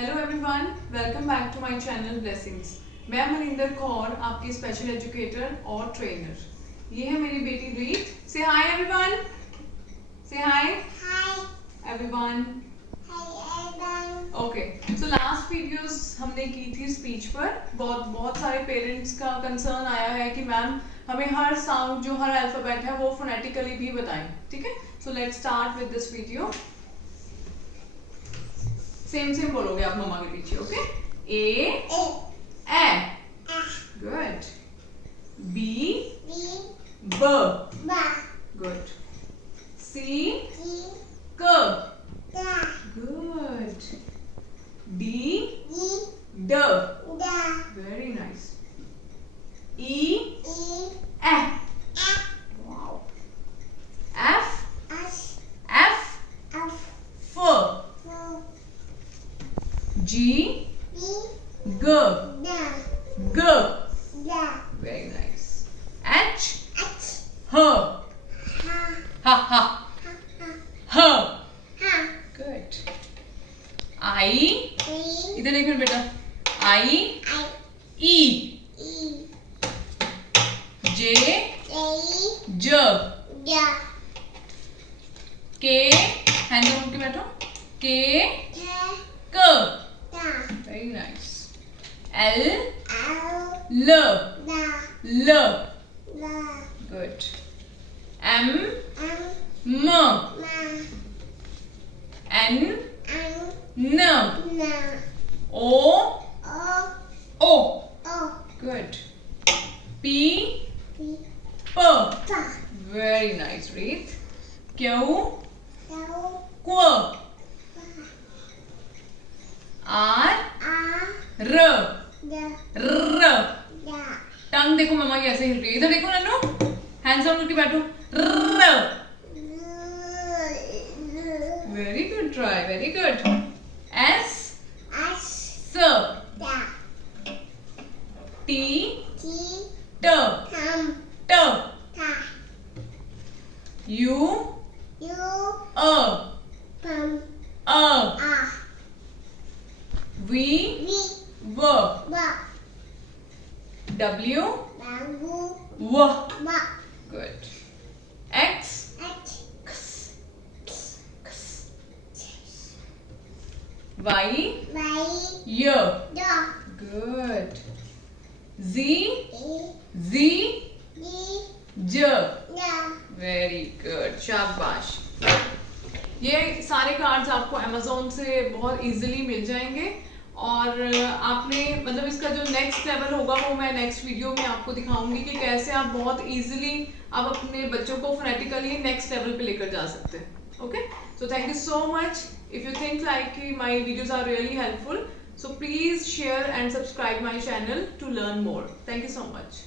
Hello everyone, welcome back to my channel blessings. मैं मनिंदर कौर, आपकी special educator और trainer. ये है मेरी बेटी रीत। से हाय एवरीवन, से hi everyone. Okay, so last videos हमने की थी स्पीच पर। बहुत सारे पेरेंट्स का कंसर्न आया है कि मैम हमें हर साउंड जो हर अल्फाबेट है वो फोनेटिकली भी बताएं। ठीक है, so let's start with this video. Same बोलोगे आप मम्मा के पीछे। ओके, ए गुड, बी ब गुड, सी क गुड, डी ड very nice, E F wow, F फ, G G G very nice, H H ha good, I इधर देखो बेटा, I E J J K hand उठ के बैठो, K K very nice, L L good, M M N N O good, P P very nice, Reet, Q Q R R टंग देखो मम्मा की ऐसे हिल रही है। इधर देखो नन्नू, हैंड्स डाउन करके बैठो। Very good try, very good. S S T T T U V W good, X Y good, Z J very good, शाबाश। ये सारे कार्ड्स आपको अमेज़न से बहुत इजीली मिल जाएंगे और आपने मतलब इसका जो नेक्स्ट लेवल होगा वो मैं नेक्स्ट वीडियो में आपको दिखाऊंगी कि कैसे आप बहुत इजीली आप अपने बच्चों को फोनेटिकली नेक्स्ट लेवल पे लेकर जा सकते हैं। Okay, so thank you so much. If you think like my videos are really helpful, so please share and subscribe my channel to learn more. Thank you so much.